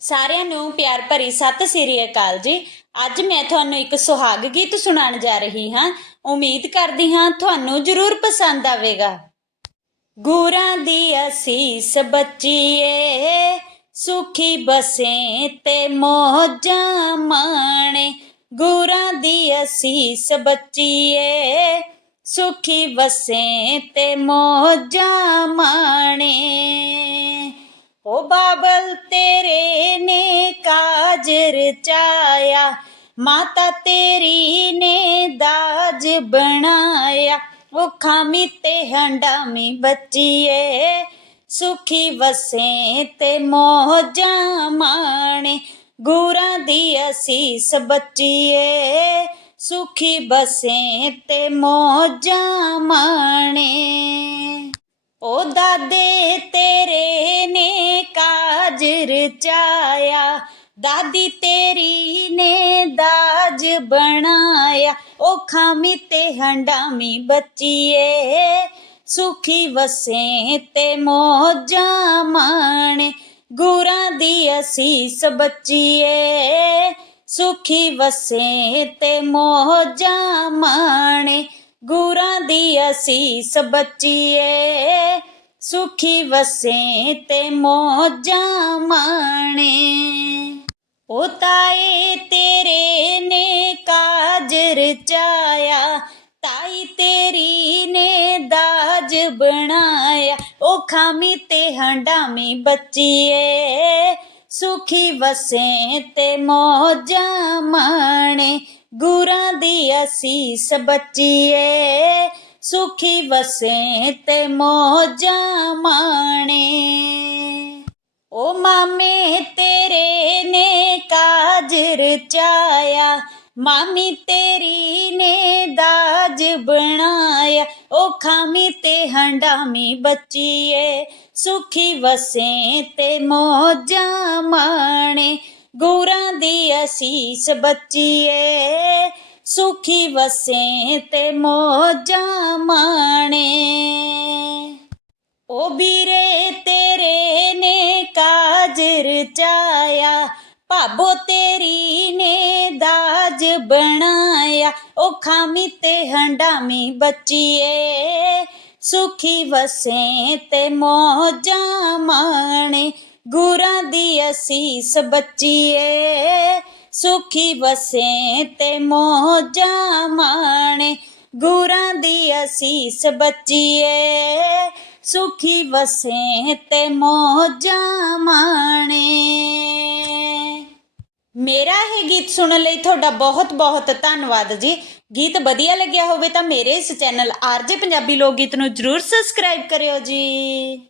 ਸਾਰਿਆਂ ਨੂੰ ਪਿਆਰ ਭਰੀ ਸਤਿ ਸ੍ਰੀ ਅਕਾਲ ਜੀ। ਅੱਜ ਮੈਂ ਤੁਹਾਨੂੰ ਇੱਕ ਸੁਹਾਗ ਗੀਤ ਸੁਣਾਉਣ ਜਾ ਰਹੀ ਹਾਂ। ਉਮੀਦ ਕਰਦੀ ਹਾਂ ਤੁਹਾਨੂੰ ਜ਼ਰੂਰ ਪਸੰਦ ਆਵੇਗਾ। ਗੁਰਾਂ ਦੀ ਅਸੀਸ ਬੱਚੀਏ, ਸੁਖੀ ਬਸੇ ਤੇ ਮੋਜਾਂ ਮਾਣੇ। ਗੂਰਾਂ ਦੀ ਅਸੀਸ ਬੱਚੀਏ, ਸੁਖੀ ਵਸੇ ਤੇ ਮੋਜਾਂ ਮਾਣੇ। ਓ ਬਾਬਲ ਤੇਰੇ ਰਚਾਇਆ ਮਾਤਾ ਤੇਰੀ ਨੇ ਦਾਜ ਬਣਾਇਆ। ਉਹ ਖਾਮੀ ਤੇ ਹੰਡਾਮੀ ਬੱਚੀਏ, ਸੁਖੀ ਵਸੇ ਤੇ ਮੋਜਾਂ ਮਾਣੇ। ਗੁਰਾਂ ਦੀ ਅਸੀਸ ਬੱਚੀਏ, ਸੁਖੀ ਬਸੇ ਤੇ ਮੋਜਾਂ ਮਾਣੇ। ਓ ਦਾਦੇ ਤੇਰੇ ਨੇ ਕਾਜ ਰਚਾਇਆ ਦਾਦੀ ਤੇਰੀ ਨੇ ਦਾਜ ਬਣਾਇਆ ਓ ਖਾਮੀ ਤੇ ਹੰਡਾਮੀ ਬੱਚੀਏ। ਸੁਖੀ ਵਸੇ ਤੇ ਮੋਜਾਂ ਮਾਣੇ, ਗੁਰਾਂ ਦੀ ਅਸੀਸ ਬੱਚੀਏ। ਸੁਖੀ ਵਸੇ ਤੇ ਮੋਜਾਂ ਮਾਣੇ, ਗੁਰਾਂ ਦੀ ਅਸੀਸ ਬੱਚੀਏ। ਸੁਖੀ ਵਸੇ ਤੇ ਮੋਜਾਂ ਮਾਣੇ। ਬਣਾਇਆ। ਉਹ ਖਾਮੀ ਤੇ ਹੰਡਾਮੀ ਬੱਚੀਏ। ਸੁਖੀ ਵਸੇ ਤੇ ਮੋਜਾਂ ਮਾਣੇ। ਗੁਰਾਂ ਦੀ ਅਸੀਸ ਬੱਚੀਏ। ਸੁਖੀ ਵਸੇ ਤੇ ਮੋਜਾਂ ਮਾਣੇ। ਓ ਮਾਮੇ ਤੇਰੇ ਨੇ ਕਾਜ ਰਚਾਇਆ ਮਾਮੀ ਤੇਰੀ ਨੇ ਦਾਜ ਬਣਾ ਬਣਾਇਆ ਓ ਖਾਮੀ ਤੇ ਹੰਡਾਮੀ ਬਚੀਏ, ਸੁਖੀ ਵਸੇ ਤੇ ਮੋਜਾਂ ਮਾਣੇ। ਗੁਰਾਂ ਦੀ ਅਸੀਸ ਬੱਚੀਏ, ਸੁਖੀ ਵਸੇ ਤੇ ਮੋਜਾਂ ਮਾਣੇ। ਓ ਵੀਰੇ, ਤੇਰੇ ਨੇ ਕਾਜ ਰਚਾਇਆ ਭਾਬੋ ਤੇਰੀ ਨੇ ਦਾਜ ਬਣਾ ਓ ਖਾਮੀ ਤੇ ਹੰਡਾਮੀ ਬੱਚੀਏ, ਸੁਖੀ ਵਸੇ ਤੇ ਮੋਜਾਂ ਮਾਣੇ। ਗੁਰਾਂ ਦੀ ਅਸੀਸ ਬੱਚੀਏ, ਸੁਖੀ ਵਸੇ ਤੇ ਮੋਜਾਂ ਮਾਣੇ। ਗੁਰਾਂ ਦੀ ਅਸੀਸ ਬੱਚੀਏ, ਸੁਖੀ ਵਸੇ ਤੇ ਮੋਜਾਂ ਮਾਣੇ। ਮੇਰਾ ਇਹ ਗੀਤ ਸੁਣਨ ਲਈ ਤੁਹਾਡਾ ਬਹੁਤ ਬਹੁਤ ਧੰਨਵਾਦ ਜੀ। ਗੀਤ ਵਧੀਆ ਲੱਗਿਆ ਹੋਵੇ ਤਾਂ ਮੇਰੇ ਇਸ ਚੈਨਲ ਆਰਜੇ ਪੰਜਾਬੀ ਲੋਕ ਗੀਤ ਨੂੰ ਜਰੂਰ ਸਬਸਕ੍ਰਾਈਬ ਕਰਿਓ ਜੀ।